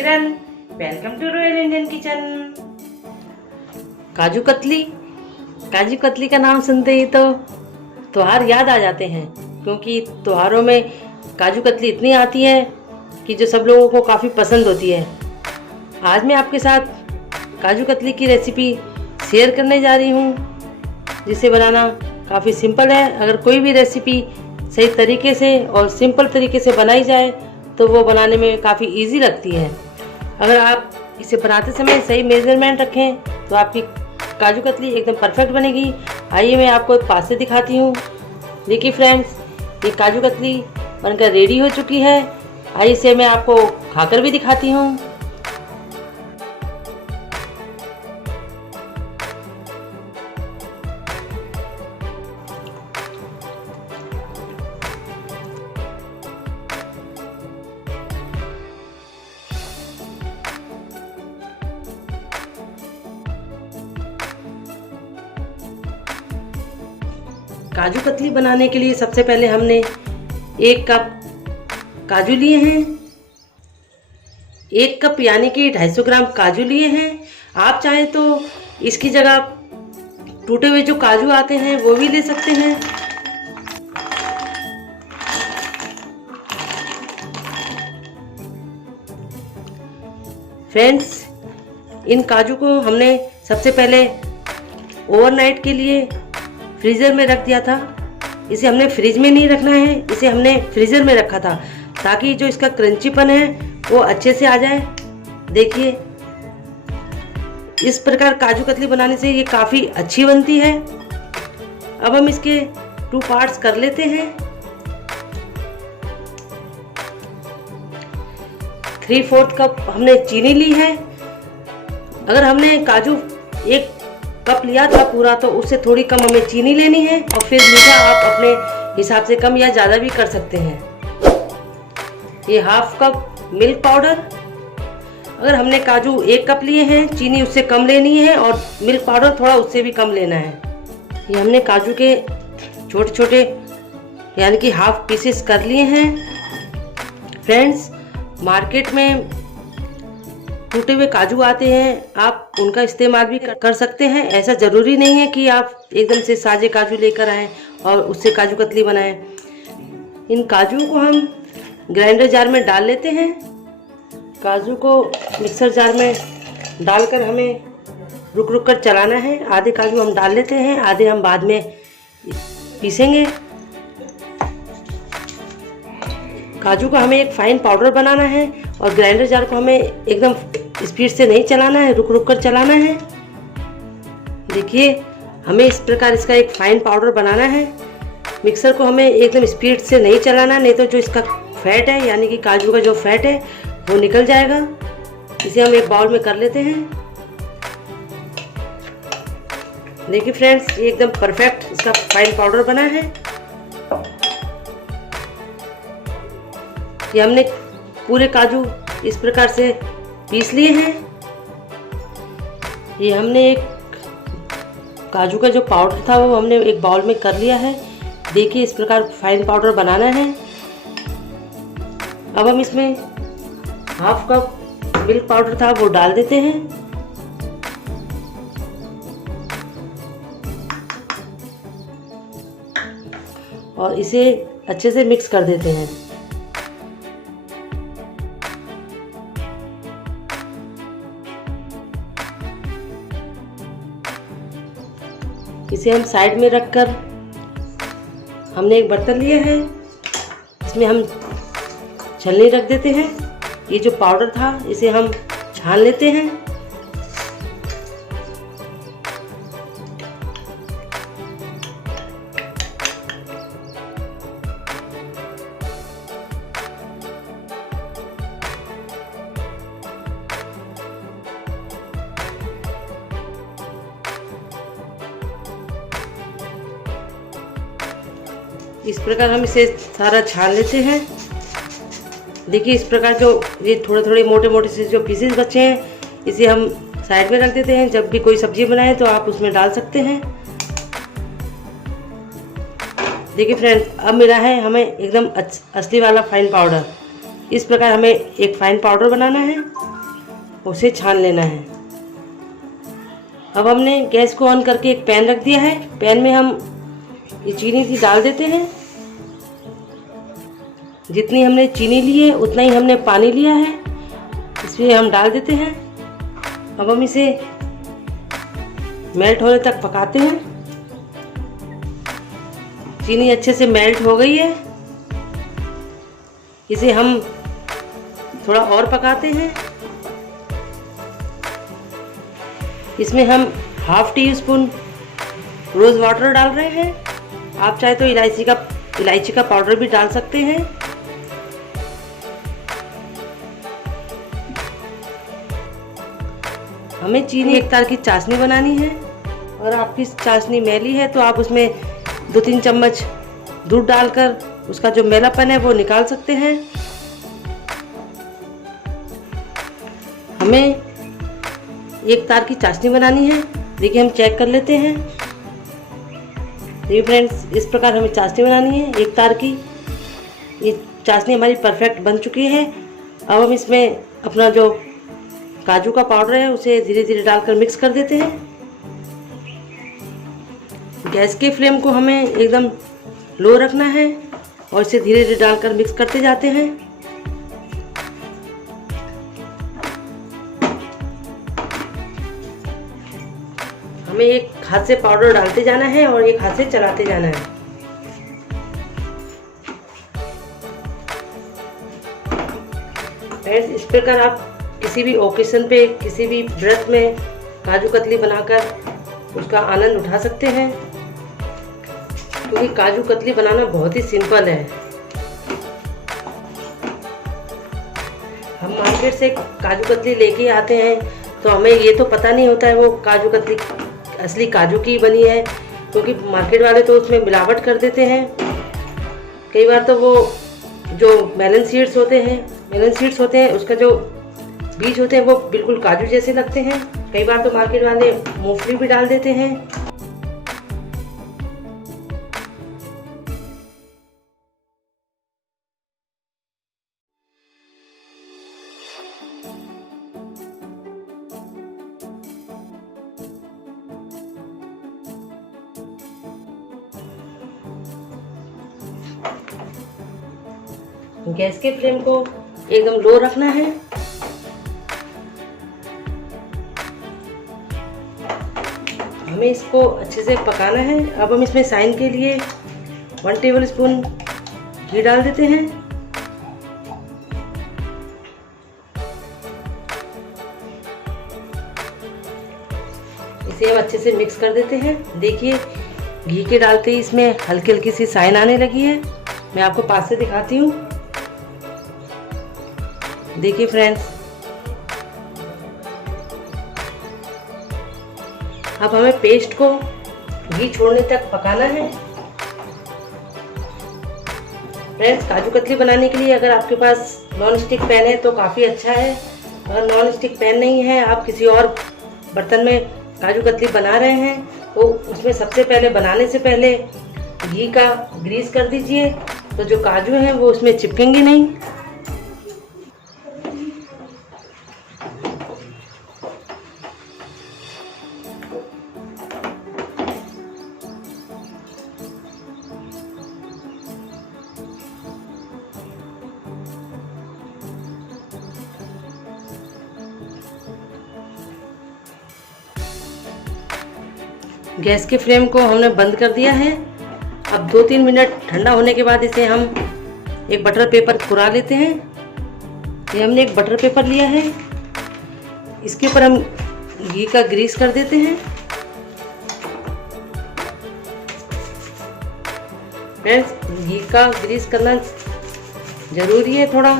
Kiran, welcome to royal Indian kitchen. Kaju katli, kaju katli का नाम सुनते ही तो त्योहार याद आ जाते हैं, क्योंकि त्योहारों में काजू कतली इतनी आती है कि जो सब लोगों को काफ़ी पसंद होती है। आज मैं आपके साथ काजू कतली की रेसिपी शेयर करने जा रही हूँ, जिसे बनाना काफ़ी सिंपल है। अगर कोई भी रेसिपी सही तरीके से और सिंपल तरीके से बनाई जाए तो वो बनाने में काफ़ी इजी लगती है। अगर आप इसे बनाते समय सही मेजरमेंट रखें तो आपकी काजू कतली एकदम परफेक्ट बनेगी। आइए मैं आपको एक पास से दिखाती हूँ। देखिए फ्रेंड्स, ये काजू कतली बनकर रेडी हो चुकी है। आइए इसे मैं आपको खाकर भी दिखाती हूँ। काजू कतली बनाने के लिए सबसे पहले हमने 1 कप काजू लिए हैं। 1 कप यानी कि 250 ग्राम काजू लिए हैं। आप चाहें तो इसकी जगह टूटे हुए जो काजू आते हैं वो भी ले सकते हैं। फ्रेंड्स, इन काजू को हमने सबसे पहले ओवरनाइट के लिए फ्रीज़र में रख दिया था। इसे हमने फ्रिज में नहीं रखना है, इसे हमने फ्रीज़र में रखा था ताकि जो इसका क्रंचीपन है वो अच्छे से आ जाए। देखिए, इस प्रकार काजू कतली बनाने से ये काफ़ी अच्छी बनती है। अब हम इसके 2 पार्ट्स कर लेते हैं। 3/4 कप हमने चीनी ली है। अगर हमने काजू 1 कप लिया था पूरा तो उससे थोड़ी कम हमें चीनी लेनी है, और फिर मीठा आप अपने हिसाब से कम या ज़्यादा भी कर सकते हैं। ये 1/2 कप मिल्क पाउडर। अगर हमने काजू 1 कप लिए हैं, चीनी उससे कम लेनी है और मिल्क पाउडर थोड़ा उससे भी कम लेना है। ये हमने काजू के छोटे छोटे यानी कि हाफ पीसेस कर लिए हैं। फ्रेंड्स, मार्केट में टूटे हुए काजू आते हैं, आप उनका इस्तेमाल भी कर सकते हैं। ऐसा ज़रूरी नहीं है कि आप एकदम से साजे काजू लेकर आएँ और उससे काजू कतली बनाएं। इन काजू को हम ग्राइंडर जार में डाल लेते हैं। काजू को मिक्सर जार में डालकर हमें रुक रुक कर चलाना है। आधे काजू हम डाल लेते हैं, आधे हम बाद में पीसेंगे। काजू का हमें एक फाइन पाउडर बनाना है और ग्राइंडर जार को हमें एकदम स्पीड से नहीं चलाना है, रुक रुक कर चलाना है। देखिए, हमें इस प्रकार इसका एक फाइन पाउडर बनाना है। मिक्सर को हमें एकदम स्पीड से नहीं चलाना, नहीं तो जो इसका फैट है यानी कि काजू का जो फैट है वो निकल जाएगा। इसे हम एक बाउल में कर लेते हैं। देखिए फ्रेंड्स, ये एकदम परफेक्ट इसका फाइन पाउडर बना है। ये हमने पूरे काजू इस प्रकार से पीस लिए हैं। ये हमने एक काजू का जो पाउडर था वो हमने एक बाउल में कर लिया है। देखिए, इस प्रकार फाइन पाउडर बनाना है। अब हम इसमें 1/2 कप मिल्क पाउडर था वो डाल देते हैं। और इसे अच्छे से मिक्स कर देते हैं। इसे हम साइड में रखकर हमने एक बर्तन लिया है, इसमें हम छलनी रख देते हैं। ये जो पाउडर था इसे हम छान लेते हैं। इस प्रकार हम इसे सारा छान लेते हैं। देखिए, इस प्रकार जो ये थोड़े थोड़े मोटे मोटे से जो पीसेस बचे हैं इसे हम साइड में रख देते हैं। जब भी कोई सब्जी बनाए तो आप उसमें डाल सकते हैं। देखिए फ्रेंड्स, अब मिला है हमें एकदम असली वाला फाइन पाउडर। इस प्रकार हमें एक फाइन पाउडर बनाना है, उसे छान लेना है। अब हमने गैस को ऑन करके एक पैन रख दिया है। पैन में हम ये चीनी थी डाल देते हैं। जितनी हमने चीनी ली है उतना ही हमने पानी लिया है, इसमें हम डाल देते हैं। अब हम इसे मेल्ट होने तक पकाते हैं। चीनी अच्छे से मेल्ट हो गई है, इसे हम थोड़ा और पकाते हैं। इसमें हम half teaspoon rose water डाल रहे हैं। आप चाहे तो इलायची का पाउडर भी डाल सकते हैं। हमें चीनी एक तार की चाशनी बनानी है। और आपकी चाशनी मैली है तो आप उसमें 2-3 चम्मच दूध डालकर उसका जो मैलापन है वो निकाल सकते हैं। हमें एक तार की चाशनी बनानी है। देखिए हम चेक कर लेते हैं। देखिए फ्रेंड्स, इस प्रकार हमें चाशनी बनानी है एक तार की। ये चाशनी हमारी परफेक्ट बन चुकी है। अब हम इसमें अपना जो काजू का पाउडर है उसे धीरे धीरे डालकर मिक्स कर देते हैं। गैस के फ्लेम को हमें एकदम लो रखना है और इसे धीरे धीरे डालकर मिक्स करते जाते हैं। हमें एक हाथ से पाउडर डालते जाना है और एक हाथ से चलाते जाना है। फ्रेंड्स, इस प्रकार आप किसी भी ओकेशन पे, किसी भी व्रत में काजू कतली बनाकर उसका आनंद उठा सकते हैं, क्योंकि काजू कतली बनाना बहुत ही सिंपल है। हम मार्केट से काजू कतली लेके आते हैं तो हमें ये तो पता नहीं होता है वो काजू कतली असली काजू की बनी है, क्योंकि मार्केट वाले तो उसमें मिलावट कर देते हैं। कई बार तो वो जो मेलन सीड्स होते हैं उसका जो बीज होते हैं वो बिल्कुल काजू जैसे लगते हैं। कई बार तो मार्केट वाले मूंगफली भी डाल देते हैं। गैस के फ्लेम को एकदम लो रखना है। हमें इसको अच्छे से पकाना है। अब हम इसमें साइन के लिए 1 टेबल स्पून घी डाल देते हैं। इसे हम अच्छे से मिक्स कर देते हैं। देखिए घी के डालते ही इसमें हल्की हल्की सी साइन आने लगी है। मैं आपको पास से दिखाती हूँ। देखिए फ्रेंड्स, अब हमें पेस्ट को घी छोड़ने तक पकाना है। फ्रेंड्स, काजू कतली बनाने के लिए अगर आपके पास नॉन स्टिक पैन है तो काफ़ी अच्छा है। अगर नॉन स्टिक पैन नहीं है, आप किसी और बर्तन में काजू कतली बना रहे हैं तो उसमें सबसे पहले बनाने से पहले घी का ग्रीस कर दीजिए, तो जो काजू हैं वो उसमें चिपकेंगे नहीं। गैस के फ्लेम को हमने बंद कर दिया है। अब 2-3 मिनट ठंडा होने के बाद इसे हम एक बटर पेपर कुरा लेते हैं। ये हमने एक बटर पेपर लिया है, इसके ऊपर हम घी का ग्रीस कर देते हैं। फ्रेंड्स, घी का ग्रीस करना ज़रूरी है थोड़ा।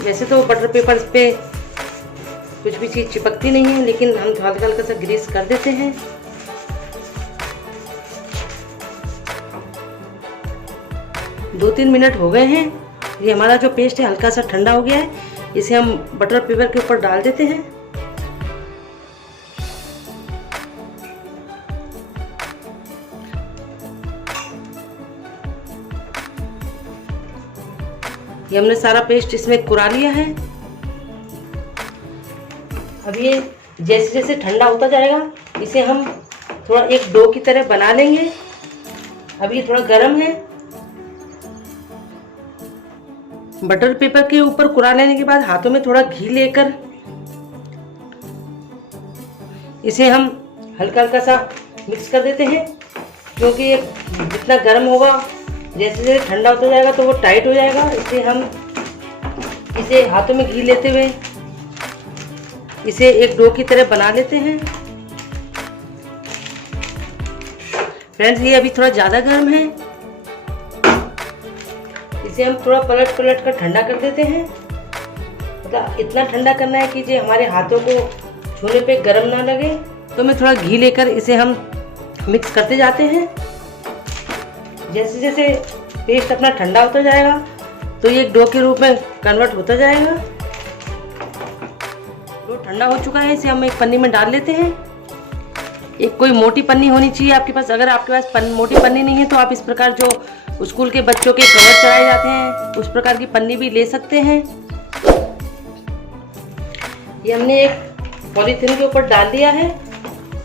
वैसे तो बटर पेपर पे कुछ भी चीज़ चिपकती नहीं है, लेकिन हम हल्का हल्का सा ग्रीस कर देते हैं। 2-3 मिनट हो गए हैं। ये हमारा जो पेस्ट है हल्का सा ठंडा हो गया है। इसे हम बटर पेपर के ऊपर डाल देते हैं। ये हमने सारा पेस्ट इसमें कुरा लिया है। अब ये जैसे जैसे ठंडा होता जाएगा इसे हम थोड़ा एक डो की तरह बना लेंगे। अब ये थोड़ा गर्म है। बटर पेपर के ऊपर कुरा लेने के बाद हाथों में थोड़ा घी लेकर इसे हम हल्का हल्का सा मिक्स कर देते हैं, क्योंकि ये जितना गर्म होगा जैसे जैसे ठंडा होता जाएगा तो वो टाइट हो जाएगा। इसलिए हम इसे हाथों में घी लेते हुए इसे एक डो की तरह बना लेते हैं। फ्रेंड्स, ये अभी थोड़ा ज़्यादा गर्म है। इसे हम थोड़ा पलट पलट कर ठंडा कर देते हैं। मतलब इतना ठंडा करना है कि जो हमारे हाथों को छूने पे गर्म ना लगे। तो मैं थोड़ा घी लेकर इसे हम मिक्स करते जाते हैं। जैसे जैसे पेस्ट अपना ठंडा होता जाएगा तो ये एक डो के रूप में कन्वर्ट होता जाएगा। डो ठंडा हो चुका है, इसे हम एक पन्नी में डाल लेते हैं। एक कोई मोटी पन्नी होनी चाहिए आपके पास। अगर आपके पास मोटी पन्नी नहीं है तो आप इस प्रकार जो स्कूल के बच्चों के कवर चढ़ाए जाते हैं उस प्रकार की पन्नी भी ले सकते हैं। ये हमने एक पॉलीथीन के ऊपर डाल दिया है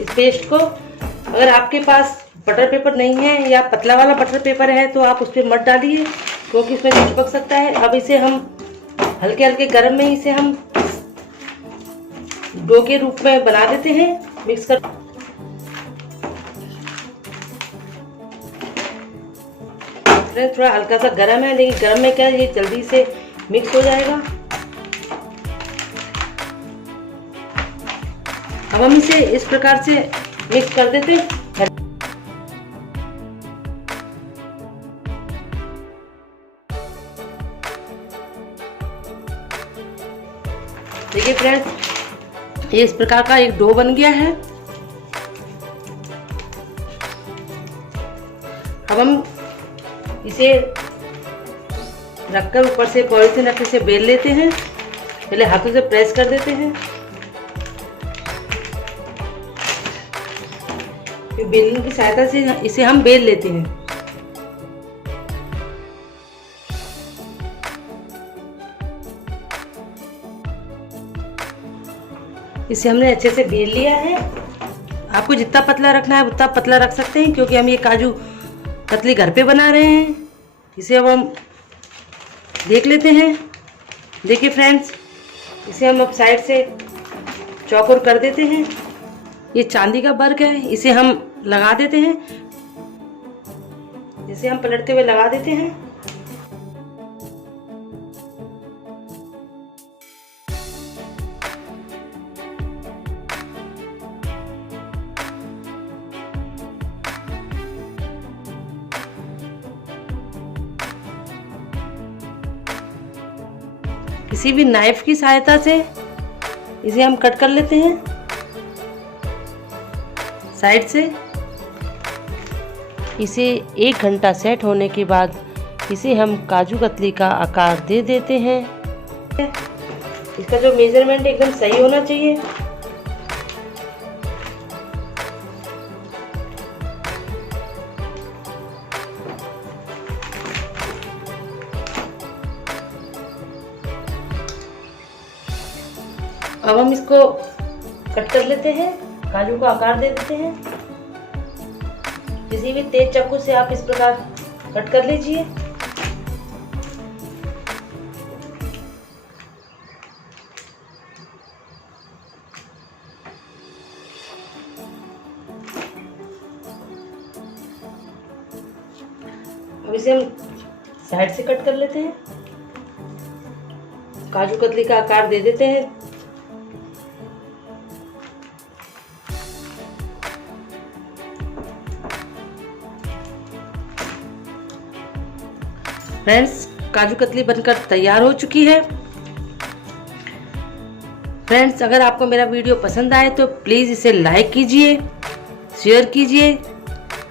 इस पेस्ट को। अगर आपके पास बटर पेपर नहीं है या पतला वाला बटर पेपर है तो आप उस पर मत डालिए, क्योंकि इसमें चिपक सकता है। अब इसे हम हल्के हल्के गर्म में इसे हम डो के रूप में बना देते हैं, मिक्स कर। थोड़ा हल्का सा गर्म है, लेकिन गर्म में क्या है ये जल्दी से मिक्स हो जाएगा। अब हम इसे इस प्रकार से मिक्स कर देते हैं। देखिए फ्रेंड्स, ये इस प्रकार का एक डो बन गया है। अब हम इसे रखकर ऊपर से पॉलीथीन रखकर से बेल लेते हैं। पहले हाथों से प्रेस कर देते हैं, फिर बेलने की सहायता से इसे हम बेल लेते हैं। इसे हमने अच्छे से बेल लिया है। आपको जितना पतला रखना है उतना पतला रख सकते हैं, क्योंकि हम ये काजू कतली घर पे बना रहे हैं। इसे अब हम देख लेते हैं। देखिए फ्रेंड्स, इसे हम अब साइड से चौकोर कर देते हैं। ये चांदी का वर्क है, इसे हम लगा देते हैं। इसे हम पलटते हुए लगा देते हैं। किसी भी नाइफ की सहायता से इसे हम कट कर लेते हैं साइड से। इसे 1 घंटा सेट होने के बाद इसे हम काजू कतली का आकार दे देते हैं। इसका जो मेजरमेंट एकदम सही होना चाहिए। अब हम इसको कट कर लेते हैं, काजू का आकार दे देते हैं। किसी भी तेज चाकू से आप इस प्रकार कट कर लीजिए। अब इसे हम साइड से कट कर लेते हैं, काजू कतली का आकार दे देते हैं। फ्रेंड्स, काजू कतली बनकर तैयार हो चुकी है। फ्रेंड्स, अगर आपको मेरा वीडियो पसंद आए तो प्लीज़ इसे लाइक कीजिए, शेयर कीजिए।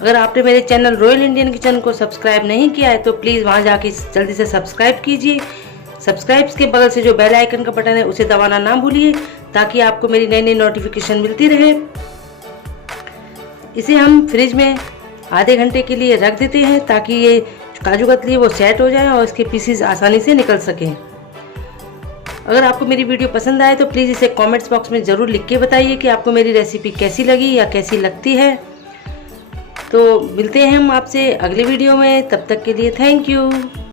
अगर आपने मेरे चैनल रॉयल इंडियन किचन को सब्सक्राइब नहीं किया है तो प्लीज़ वहां जाके जल्दी से सब्सक्राइब कीजिए। सब्सक्राइब के बगल से जो बेल आइकन का बटन है उसे दबाना ना भूलिए, ताकि आपको मेरी नई नई नोटिफिकेशन मिलती रहे। इसे हम फ्रिज में आधे घंटे के लिए रख देते हैं, ताकि ये काजू कतली वो सेट हो जाए और इसके पीसीज आसानी से निकल सकें। अगर आपको मेरी वीडियो पसंद आए तो प्लीज़ इसे कमेंट्स बॉक्स में ज़रूर लिख के बताइए कि आपको मेरी रेसिपी कैसी लगी या कैसी लगती है। तो मिलते हैं हम आपसे अगले वीडियो में, तब तक के लिए थैंक यू।